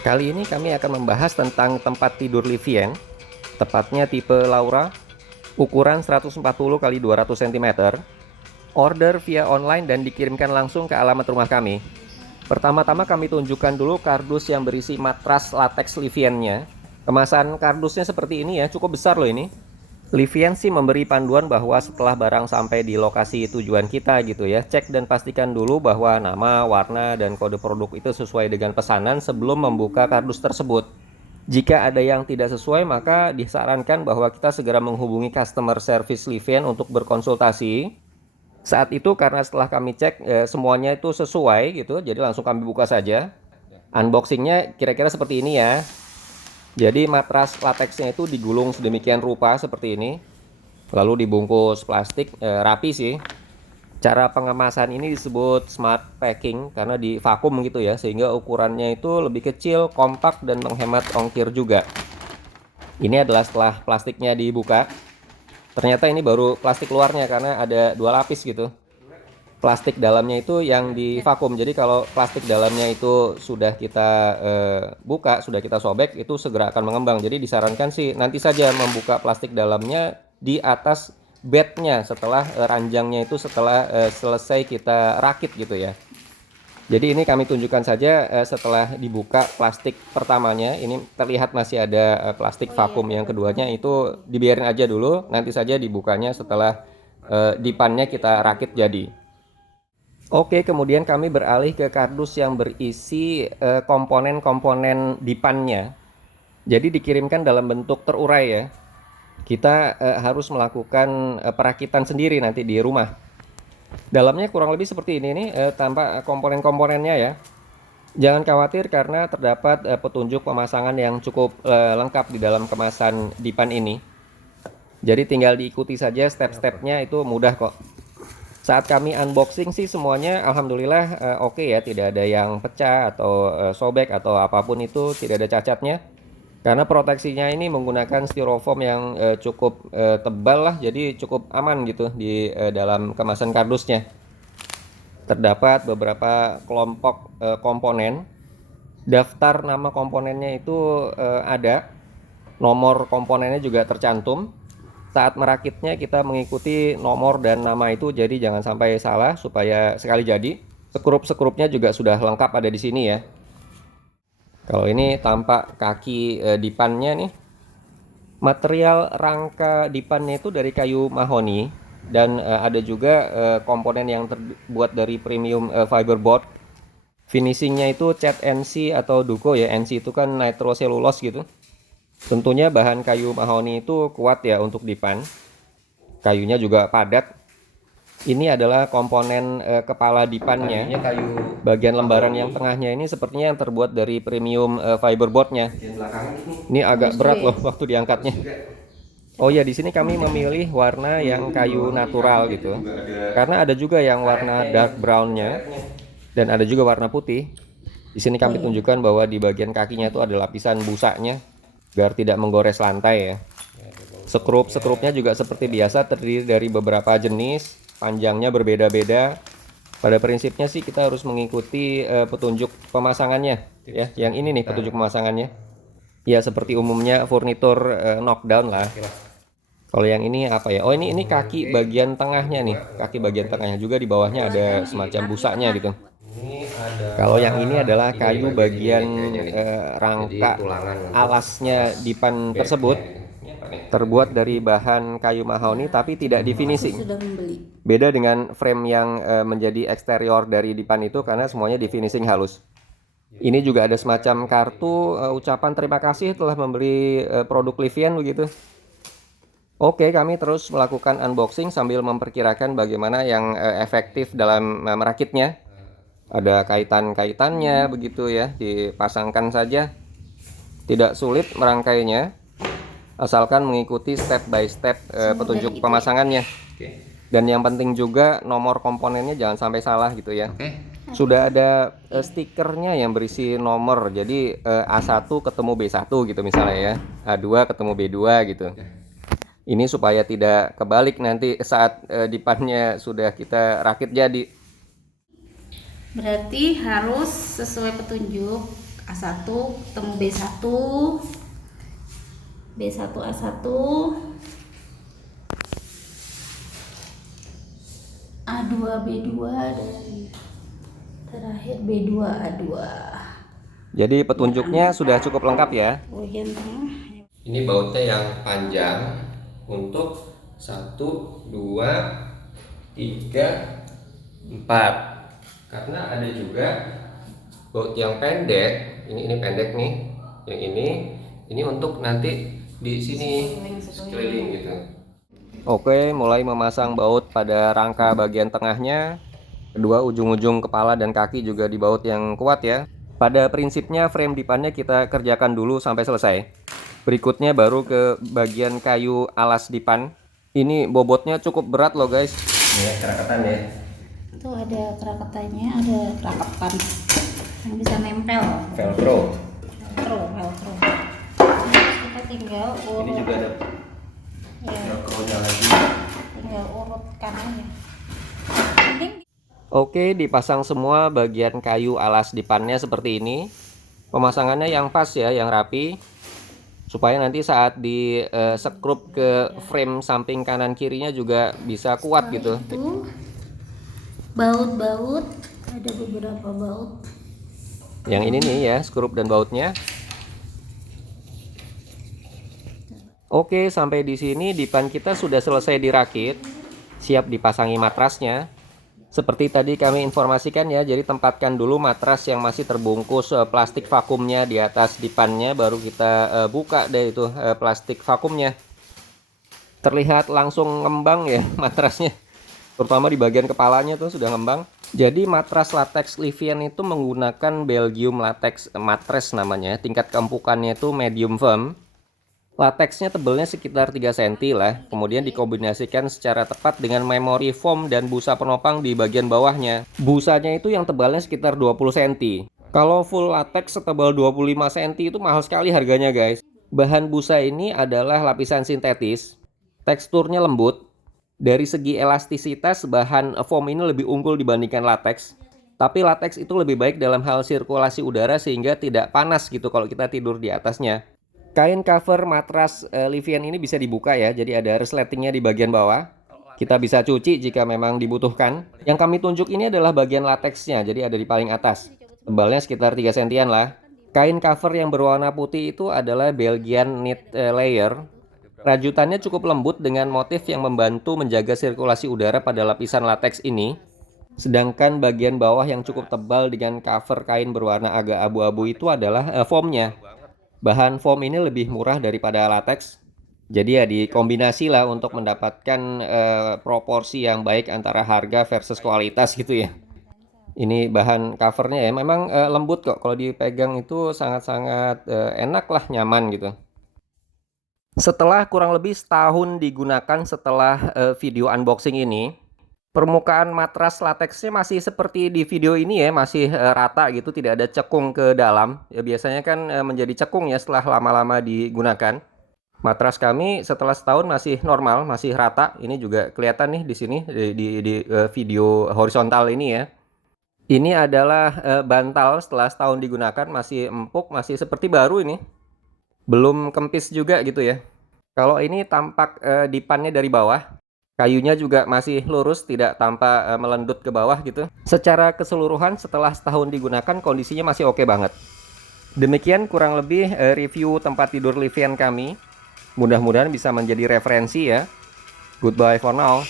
Kali ini kami akan membahas tentang tempat tidur Livian, tepatnya tipe Laura, ukuran 140 kali 200 cm, order via online dan dikirimkan langsung ke alamat rumah kami. Pertama-tama kami tunjukkan dulu kardus yang berisi matras latex Livian-nya. Kemasan kardusnya seperti ini ya, cukup besar loh ini. Livian sih memberi panduan bahwa setelah barang sampai di lokasi tujuan kita gitu ya, cek dan pastikan dulu bahwa nama, warna, dan kode produk itu sesuai dengan pesanan sebelum membuka kardus tersebut. Jika ada yang tidak sesuai, maka disarankan bahwa kita segera menghubungi customer service Livian untuk berkonsultasi. Saat itu karena setelah kami cek semuanya itu sesuai gitu, jadi langsung kami buka saja. Unboxingnya kira-kira seperti ini ya. Jadi matras latexnya itu digulung sedemikian rupa seperti ini, lalu dibungkus plastik, rapi sih. Cara pengemasan ini disebut smart packing karena di vakum gitu ya, sehingga ukurannya itu lebih kecil, kompak, dan menghemat ongkir juga. Ini adalah setelah plastiknya dibuka. Ternyata ini baru plastik luarnya karena ada 2 lapis gitu. Plastik dalamnya itu yang di vakum. Jadi kalau plastik dalamnya itu sudah kita buka, sudah kita sobek, itu segera akan mengembang. Jadi disarankan sih nanti saja membuka plastik dalamnya di atas bednya setelah ranjangnya itu setelah selesai kita rakit gitu ya. Jadi ini kami tunjukkan saja setelah dibuka plastik pertamanya, ini terlihat masih ada plastik vakum. Yang keduanya itu dibiarin aja dulu, nanti saja dibukanya setelah dipannya kita rakit jadi. Oke, kemudian kami beralih ke kardus yang berisi komponen-komponen dipannya. Jadi dikirimkan dalam bentuk terurai ya. Kita harus melakukan perakitan sendiri nanti di rumah. Dalamnya kurang lebih seperti ini nih, tanpa komponen-komponennya ya. Jangan khawatir karena terdapat petunjuk pemasangan yang cukup lengkap di dalam kemasan dipan ini. Jadi tinggal diikuti saja step-stepnya, itu mudah kok. Saat kami unboxing sih semuanya alhamdulillah oke ya, tidak ada yang pecah atau sobek atau apapun itu, tidak ada cacatnya. Karena proteksinya ini menggunakan styrofoam yang cukup tebal lah, jadi cukup aman gitu di dalam kemasan kardusnya. Terdapat beberapa kelompok komponen. Daftar nama komponennya itu ada, nomor komponennya juga tercantum. Saat merakitnya kita mengikuti nomor dan nama itu, jadi jangan sampai salah supaya sekali jadi. Sekrup-sekrupnya juga sudah lengkap ada di sini ya. Kalau ini tampak kaki dipannya nih. Material rangka dipannya itu dari kayu mahoni, dan ada juga komponen yang terbuat dari premium fiberboard. Finishingnya itu cat NC atau Duco ya. NC itu kan nitrocellulose gitu. Tentunya bahan kayu mahoni itu kuat ya untuk dipan. Kayunya juga padat. Ini adalah komponen kepala dipannya. Bagian lembaran yang tengahnya ini sepertinya yang terbuat dari premium fiberboardnya. Ini agak berat loh waktu diangkatnya. Oh ya, di sini kami memilih warna yang kayu natural gitu. Karena ada juga yang warna dark brownnya dan ada juga warna putih. Di sini kami tunjukkan bahwa di bagian kakinya itu ada lapisan busanya biar tidak menggores lantai ya. Sekrup-sekrupnya juga seperti biasa terdiri dari beberapa jenis, panjangnya berbeda-beda. Pada prinsipnya sih kita harus mengikuti petunjuk pemasangannya ya. Yang ini nih petunjuk pemasangannya. Ya seperti umumnya furnitur knockdown lah. Kalau yang ini apa ya? Oh ini kaki bagian tengahnya nih. Kaki bagian tengahnya juga di bawahnya ada semacam busanya gitu. Kalau yang ini adalah kayu bagian rangka alasnya dipan tersebut, terbuat dari bahan kayu mahoni tapi tidak di finishing. Beda dengan frame yang menjadi eksterior dari dipan itu karena semuanya di finishing halus. Ini juga ada semacam kartu ucapan terima kasih telah membeli produk Livian begitu. Oke, kami terus melakukan unboxing sambil memperkirakan bagaimana yang efektif dalam merakitnya. Ada kaitan-kaitannya begitu ya, dipasangkan saja. Tidak sulit merangkainya, asalkan mengikuti step by step petunjuk pemasangannya. Dan yang penting juga nomor komponennya jangan sampai salah gitu ya. Sudah ada stikernya yang berisi nomor, jadi A1 ketemu B1 gitu misalnya ya, A2 ketemu B2 gitu. Ini supaya tidak kebalik nanti saat dipannya sudah kita rakit jadi. Berarti harus sesuai petunjuk A1 ketemu B1 A1, A2 B2, dan terakhir B2 A2. Jadi petunjuknya sudah cukup lengkap ya. Bagian tengah. Ini bautnya yang panjang untuk 1, 2, 3, 4. Karena ada juga baut yang pendek. Ini pendek nih. Yang ini untuk nanti di sini sekeliling gitu. Oke, mulai memasang baut pada rangka bagian tengahnya. Kedua ujung-ujung kepala dan kaki juga dibaut yang kuat ya. Pada prinsipnya frame dipannya kita kerjakan dulu sampai selesai. Berikutnya baru ke bagian kayu alas dipan. Ini bobotnya cukup berat loh guys. Ini ya kerakatan ya. Itu ada kerakatannya, ada kerakatan yang bisa nempel. Velcro. Velcro. Terus kita tinggal urut. Ini juga ada Ya, velcro-nya lagi. tinggal urutkan aja. Oke, dipasang semua bagian kayu alas dipannya seperti ini. Pemasangannya yang pas ya, yang rapi. Supaya nanti saat di sekrup ke frame samping kanan kirinya juga bisa kuat gitu. Itu baut-baut, ada beberapa baut. Yang ini nih ya, skrup dan bautnya. Oke, sampai di sini dipan kita sudah selesai dirakit. Siap dipasangi matrasnya. Seperti tadi kami informasikan ya, jadi tempatkan dulu matras yang masih terbungkus plastik vakumnya di atas dipannya, baru kita buka deh itu plastik vakumnya. Terlihat langsung ngembang ya matrasnya, terutama di bagian kepalanya tuh sudah ngembang. Jadi matras latex Livian itu menggunakan Belgium latex mattress namanya, tingkat keempukannya itu medium firm. Latexnya tebelnya sekitar 3 cm lah, kemudian dikombinasikan secara tepat dengan memori foam dan busa penopang di bagian bawahnya. Busanya itu yang tebalnya sekitar 20 cm. Kalau full latex setebal 25 cm itu mahal sekali harganya guys. Bahan busa ini adalah lapisan sintetis, teksturnya lembut. Dari segi elastisitas, bahan foam ini lebih unggul dibandingkan latex. Tapi latex itu lebih baik dalam hal sirkulasi udara sehingga tidak panas gitu kalau kita tidur di atasnya. Kain cover matras Livian ini bisa dibuka ya, jadi ada resletingnya di bagian bawah. Kita bisa cuci jika memang dibutuhkan. Yang kami tunjuk ini adalah bagian latexnya, jadi ada di paling atas. Tebalnya sekitar 3 sentian lah. Kain cover yang berwarna putih itu adalah Belgian knit layer. Rajutannya cukup lembut dengan motif yang membantu menjaga sirkulasi udara pada lapisan latex ini. Sedangkan bagian bawah yang cukup tebal dengan cover kain berwarna agak abu-abu itu adalah foamnya. Bahan foam ini lebih murah daripada latex. Jadi ya dikombinasi lah untuk mendapatkan proporsi yang baik antara harga versus kualitas gitu ya. Ini bahan covernya ya memang lembut kok, kalau dipegang itu sangat-sangat enak lah, nyaman gitu. Setelah kurang lebih setahun digunakan setelah video unboxing ini, permukaan matras latexnya masih seperti di video ini ya, masih rata gitu, tidak ada cekung ke dalam. Ya biasanya kan menjadi cekung ya setelah lama-lama digunakan. Matras kami setelah setahun masih normal, masih rata. Ini juga kelihatan nih di sini di video horizontal ini ya. Ini adalah bantal setelah setahun digunakan, masih empuk, masih seperti baru ini. Belum kempis juga gitu ya. Kalau ini tampak dipannya dari bawah. Kayunya juga masih lurus, tidak tampak melendut ke bawah gitu. Secara keseluruhan setelah setahun digunakan kondisinya masih oke banget. Demikian kurang lebih review tempat tidur Livian kami. Mudah-mudahan bisa menjadi referensi ya. Goodbye for now.